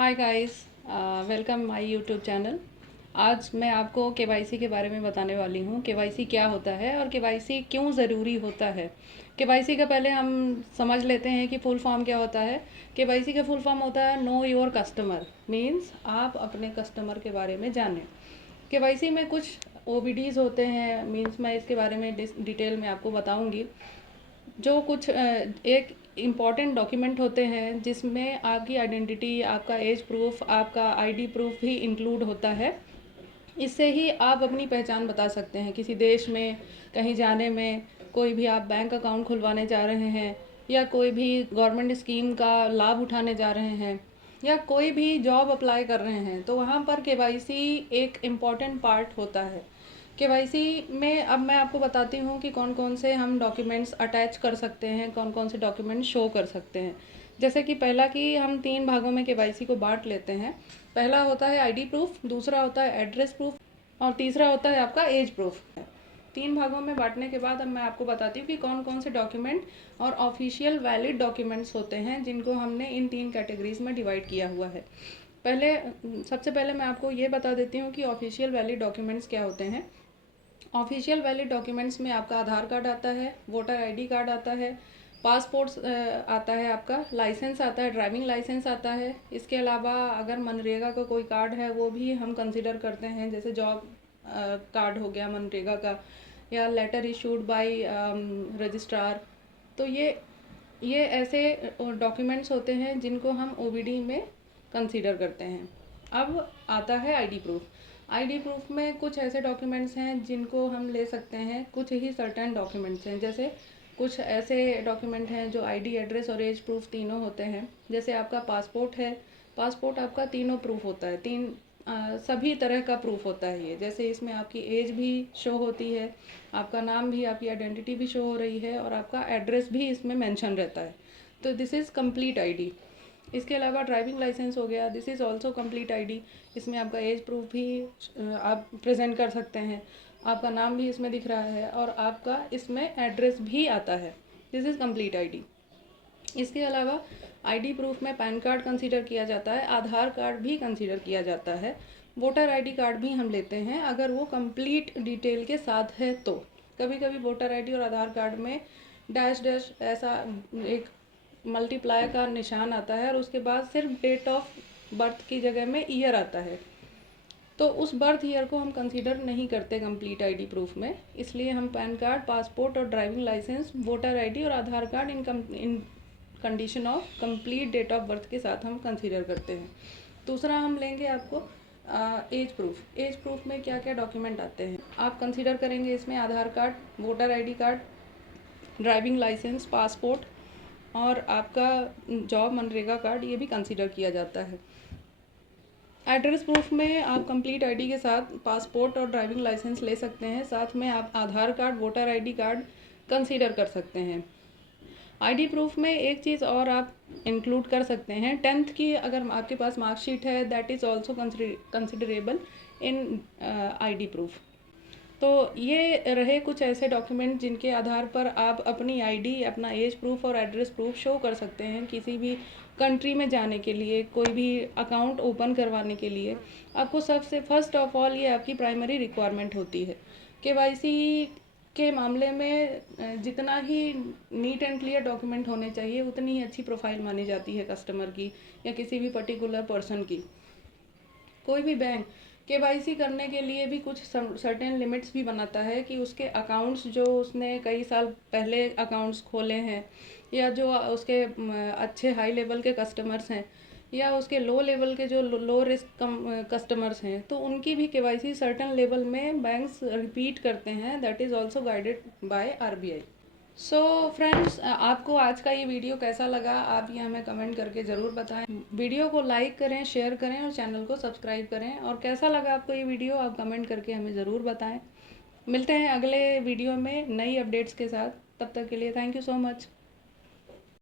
Hi guys, welcome my YouTube channel. आज मैं आपको केवाईसी के बारे में बताने वाली हूँ। केवाईसी क्या होता है और केवाईसी क्यों ज़रूरी होता है। केवाईसी का पहले हम समझ लेते हैं कि फुल फॉर्म क्या होता है। केवाईसी का फुल फॉर्म होता है नो योर कस्टमर, मीन्स आप अपने कस्टमर के बारे में जानें। केवाईसी में कुछ ओबीडीज़ होते हैं, मीन्स मैं इसके बारे में डिटेल में आपको बताऊँगी। जो कुछ एक इम्पॉर्टेंट डॉक्यूमेंट होते हैं जिसमें आपकी आइडेंटिटी, आपका एज प्रूफ, आपका आईडी प्रूफ भी इंक्लूड होता है। इससे ही आप अपनी पहचान बता सकते हैं किसी देश में कहीं जाने में। कोई भी आप बैंक अकाउंट खुलवाने जा रहे हैं या कोई भी गवर्नमेंट स्कीम का लाभ उठाने जा रहे हैं या कोई भी जॉब अप्लाई कर रहे हैं, तो वहाँ पर केवाईसी एक इम्पॉर्टेंट पार्ट होता है। केवाईसी में अब मैं आपको बताती हूँ कि कौन कौन से हम डॉक्यूमेंट्स अटैच कर सकते हैं, कौन कौन से डॉक्यूमेंट शो कर सकते हैं। जैसे कि पहला कि हम 3 भागों में केवाईसी को बांट लेते हैं। पहला होता है आईडी प्रूफ, दूसरा होता है एड्रेस प्रूफ और तीसरा होता है आपका एज प्रूफ। 3 भागों में बांटने के बाद अब मैं आपको बताती हूँ कि कौन कौन से डॉक्यूमेंट और ऑफिशियल वैलिड डॉक्यूमेंट्स होते हैं जिनको हमने इन 3 कैटेगरीज में डिवाइड किया हुआ है। पहले सबसे पहले मैं आपको ये बता देती हूँ कि ऑफिशियल वैलिड डॉक्यूमेंट्स क्या होते हैं। ऑफिशियल वैलिड डॉक्यूमेंट्स में आपका आधार कार्ड आता है, वोटर आईडी कार्ड आता है, पासपोर्ट आता है, आपका लाइसेंस आता है, ड्राइविंग लाइसेंस आता है। इसके अलावा अगर मनरेगा का कोई कार्ड है वो भी हम कंसिडर करते हैं, जैसे जॉब कार्ड हो गया मनरेगा का, या लेटर इशूड बाय रजिस्ट्रार। तो ये ऐसे डॉक्यूमेंट्स होते हैं जिनको हम ओबीडी में कंसीडर करते हैं। अब आता है आईडी प्रूफ। आईडी प्रूफ में कुछ ऐसे डॉक्यूमेंट्स हैं जिनको हम ले सकते हैं, कुछ ही सर्टेन डॉक्यूमेंट्स हैं। जैसे कुछ ऐसे डॉक्यूमेंट हैं जो आईडी, एड्रेस और एज प्रूफ तीनों होते हैं। जैसे आपका पासपोर्ट है, पासपोर्ट आपका तीनों प्रूफ होता है, सभी तरह का प्रूफ होता है ये। जैसे इसमें आपकी एज भी शो होती है, आपका नाम भी, आपकी आइडेंटिटी भी शो हो रही है और आपका एड्रेस भी इसमें मेंशन रहता है। तो दिस इज़ कंप्लीट आईडी। इसके अलावा ड्राइविंग लाइसेंस हो गया, this is also complete ID. इसमें आपका एज प्रूफ भी आप प्रेजेंट कर सकते हैं, आपका नाम भी इसमें दिख रहा है और आपका इसमें एड्रेस भी आता है। This is complete ID. इसके अलावा आईडी प्रूफ में पैन कार्ड कंसीडर किया जाता है, आधार कार्ड भी कंसीडर किया जाता है, वोटर आईडी कार्ड भी हम लेते हैं अगर वो कंप्लीट डिटेल के साथ है तो। कभी कभी वोटर आईडी और आधार कार्ड में डैश डैश ऐसा एक मल्टीप्लाई का निशान आता है और उसके बाद सिर्फ डेट ऑफ बर्थ की जगह में ईयर आता है, तो उस बर्थ ईयर को हम कंसीडर नहीं करते कंप्लीट आईडी प्रूफ में। इसलिए हम पैन कार्ड, पासपोर्ट और ड्राइविंग लाइसेंस, वोटर आईडी और Aadhaar card in condition of complete date of birth के साथ हम कंसीडर करते हैं। दूसरा हम लेंगे आपको एज प्रूफ। एज प्रूफ में क्या क्या डॉक्यूमेंट आते हैं आप कंसीडर करेंगे। इसमें Aadhaar card, voter ID card, driving licence, passport और आपका जॉब मनरेगा कार्ड, ये भी कंसीडर किया जाता है। एड्रेस प्रूफ में आप कंप्लीट आईडी के साथ पासपोर्ट और ड्राइविंग लाइसेंस ले सकते हैं, साथ में आप Aadhaar card, voter ID card consider कर सकते हैं। आईडी प्रूफ में एक चीज़ और आप इंक्लूड कर सकते हैं, 10th की अगर आपके पास मार्कशीट है, that is also considerable in ID proof. तो ये रहे कुछ ऐसे डॉक्यूमेंट जिनके आधार पर आप अपनी आईडी, अपना एज प्रूफ और एड्रेस प्रूफ शो कर सकते हैं किसी भी कंट्री में जाने के लिए, कोई भी अकाउंट ओपन करवाने के लिए। आपको सबसे फर्स्ट ऑफ ऑल ये आपकी प्राइमरी रिक्वायरमेंट होती है। केवाईसी के मामले में जितना ही नीट एंड क्लियर डॉक्यूमेंट होने चाहिए उतनी ही अच्छी प्रोफाइल मानी जाती है कस्टमर की या किसी भी पर्टिकुलर पर्सन की। कोई भी बैंक केवाईसी करने के लिए भी कुछ सर्टेन लिमिट्स भी बनाता है कि उसके अकाउंट्स जो उसने कई साल पहले अकाउंट्स खोले हैं या जो उसके अच्छे हाई लेवल के कस्टमर्स हैं या उसके लो लेवल के जो लो रिस्क कस्टमर्स हैं, तो उनकी भी केवाईसी सर्टेन लेवल में बैंक्स रिपीट करते हैं। That is also guided by RBI. So friends, आपको आज का ये वीडियो कैसा लगा आप ये हमें कमेंट करके ज़रूर बताएं। वीडियो को लाइक करें, शेयर करें और चैनल को सब्सक्राइब करें। और कैसा लगा आपको ये वीडियो आप कमेंट करके हमें ज़रूर बताएं। मिलते हैं अगले वीडियो में नई अपडेट्स के साथ। तब तक के लिए थैंक यू सो मच।